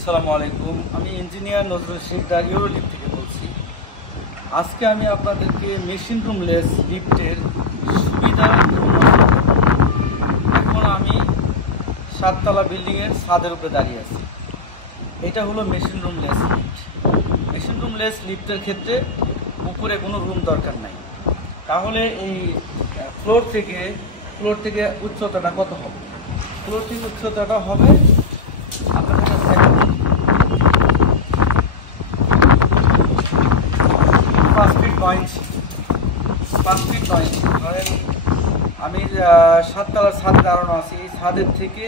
আসসালামু আলাইকুম। আমি ইঞ্জিনিয়ার নজরুল শিকদার ইউরোলিফট থেকে বলছি। আজকে আমি আপনাদেরকে মেশিন রুমলেস লিফটের সুবিধা। এখন আমি 7 তলা বিল্ডিংয়ের ছাদের উপরে দাঁড়িয়ে আছি। এটা হলো মেশিন রুমলেস লিফট। মেশিন রুমলেস লিফটের ক্ষেত্রে উপরে কোনো রুম দরকার নাই। তাহলে এই ফ্লোর থেকে উচ্চতাটা কত হবে? ফ্লোর থেকে উচ্চতাটা হবে আপনাদের কাছে 5 ফিট 9 ইঞ্চি। 5 ফিট 9 ইঞ্চি। ধরেন আমি 7 তলার ছাদে দাঁড়ানো আছি। এই ছাদের থেকে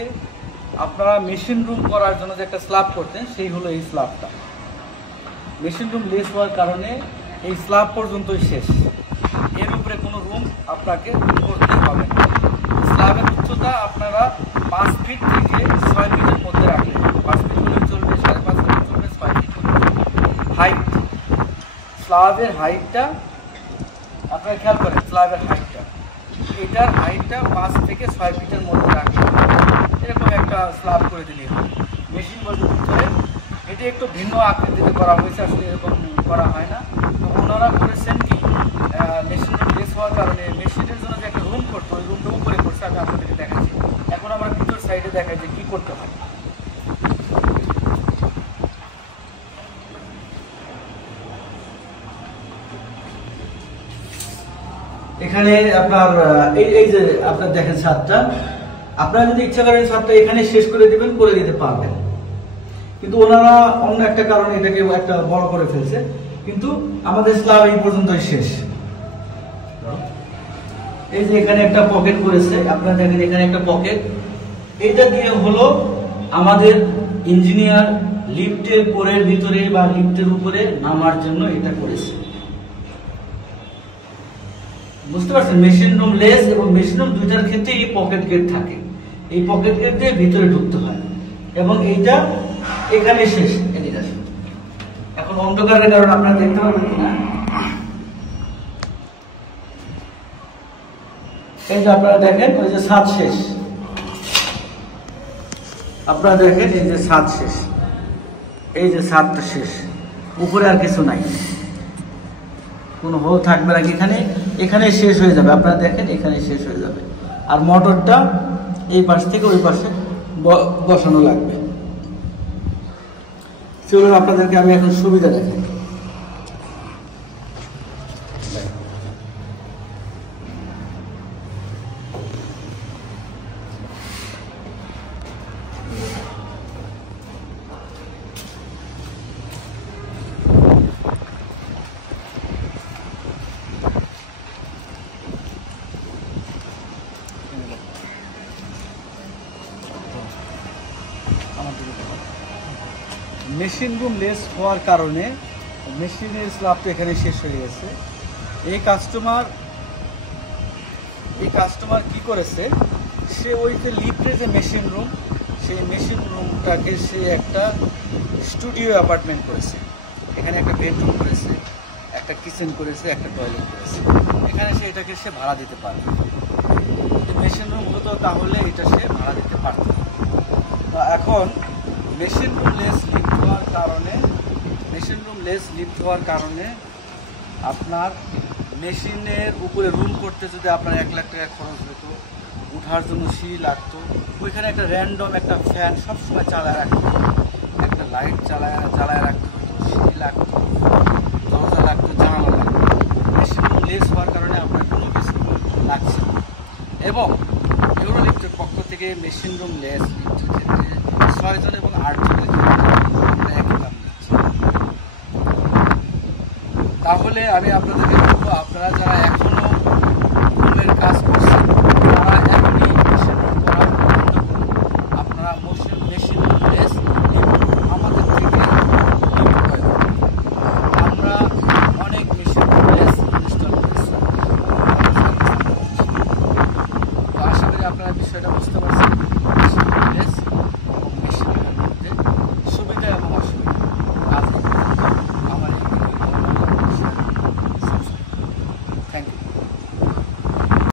আপনারা মেশিন রুম করার জন্য যে একটা স্ল্যাব করতেন, সেই হলো এই স্ল্যাবটা। মেশিন রুম লেস হওয়ার কারণে এই স্ল্যাব পর্যন্তই শেষ। এর উপরে কোনো রুম আপনাকে করতে হবে না। স্ল্যাবের উচ্চতা আপনারা 5 ফিট থেকে 6 ফিটের মধ্যে রাখলেন। 5 ফিট হলে চলবে, 5.5 হলে চলবে, 6 ফিট হলে হাইট। স্ল্যাবের হাইটটা আপনারা খেয়াল করেন, স্ল্যাবের হাইটটা, এটার হাইটটা 5 থেকে 6 ফিটের মধ্যে রাখলেন। এরকম একটা স্ল্যাব করে দিলেই হবে। মেশিন বলতে ভিতরে এটি একটু ভিন্ন আকৃতিতে করা হয়েছে, আসলে এরকম করা হয় না। তো ওনারা করেছেন কি, মেশিন লেস হওয়ার কারণে মেশিনের জন্য যে একটা রুম করতো, ওই রুমটা উপরে করছে। আমি আপনাদেরকে দেখাচ্ছি। এখন আমরা ভিতর সাইডে দেখাই যে কী করতে হয়। এখানে আপনার এই যে আপনার দেখেন ছাদটা, আপনারা যদি ইচ্ছা করেন ছাদটা এখানে শেষ করে দিবেন, করে দিতে পারবেন। কিন্তু ওনারা অন্য একটা কারণে এটাকে একটা বড় করে ফেলছে। কিন্তু আমাদের স্ল্যাব এই পর্যন্তই শেষ। এই যে এখানে একটা পকেট করেছে, আপনারা দেখেন এখানে একটা পকেট। এটা দিয়ে হলো আমাদের ইঞ্জিনিয়ার লিফটের কোরের ভিতরে বা লিফটের উপরে নামার জন্য এটা করেছে। বুঝতে পারছেন? মেশিন রুম লেস এবং মেশিন রুম দুইটার ক্ষেত্রে এই পকেট গেট থাকে। এই পকেট গেট দিয়ে ভিতরে ঢুকতে হয় এবং এইটা এখানে শেষ। এখন অন্ধকারের কারণে আপনারা দেখতে পারবেন কিনা, এই যে আপনারা দেখেন ওই যে ছাদ শেষ। আপনারা দেখেন এই যে ছাদ শেষ, এই যে ছাদটা শেষ, উপরে আর কিছু নাই, কোনো হোল থাকবে না। এখানে শেষ হয়ে যাবে। আপনারা দেখেন এখানে শেষ হয়ে যাবে। আর মোটরটা এই পাশ থেকে ওই পাশে বসানো লাগবে। চলুন আপনাদেরকে আমি এখন সুবিধা দেখাই। মেশিন রুম লেস হওয়ার কারণে মেশিনের স্ল্যাবটা এখানে শেষ হয়ে গেছে। এই কাস্টমার কি করেছে, সে ওই যে লিফটের যে মেশিন রুম, সেই মেশিন রুমটাকে সে একটা স্টুডিও অ্যাপার্টমেন্ট করেছে। এখানে একটা বেডরুম করেছে, একটা কিচেন করেছে, একটা টয়লেট করেছে। এখানে এটাকে সে ভাড়া দিতে পারে। মেশিন রুম হতো তাহলে এটা সে ভাড়া দিতে পারত। তো এখন মেশিন রুম লেস লিফট হওয়ার কারণে আপনার মেশিনের উপরে রুম করতে যদি আপনার 1 লাখ টাকা খরচ হতো, উঠার জন্য সিঁড়ি লাগতো, ওইখানে একটা র্যান্ডম একটা ফ্যান সবসময় চালায় রাখতো, একটা লাইট চালায় রাখতে হতো, সিঁড়ি লাগতো, দরজা লাগতো, জানালা লাগতো। মেশিন রুম লেস হওয়ার কারণে আপনার কোনো কিছু লাগছে না। এবং ইউরোলিফটের পক্ষ থেকে মেশিন রুম লেস লিফটের ক্ষেত্রে 6 জন এবং 8 জনের আমরা একই দাম দিচ্ছি। তাহলে আমি আপনাদেরকে বলবো, আপনারা যারা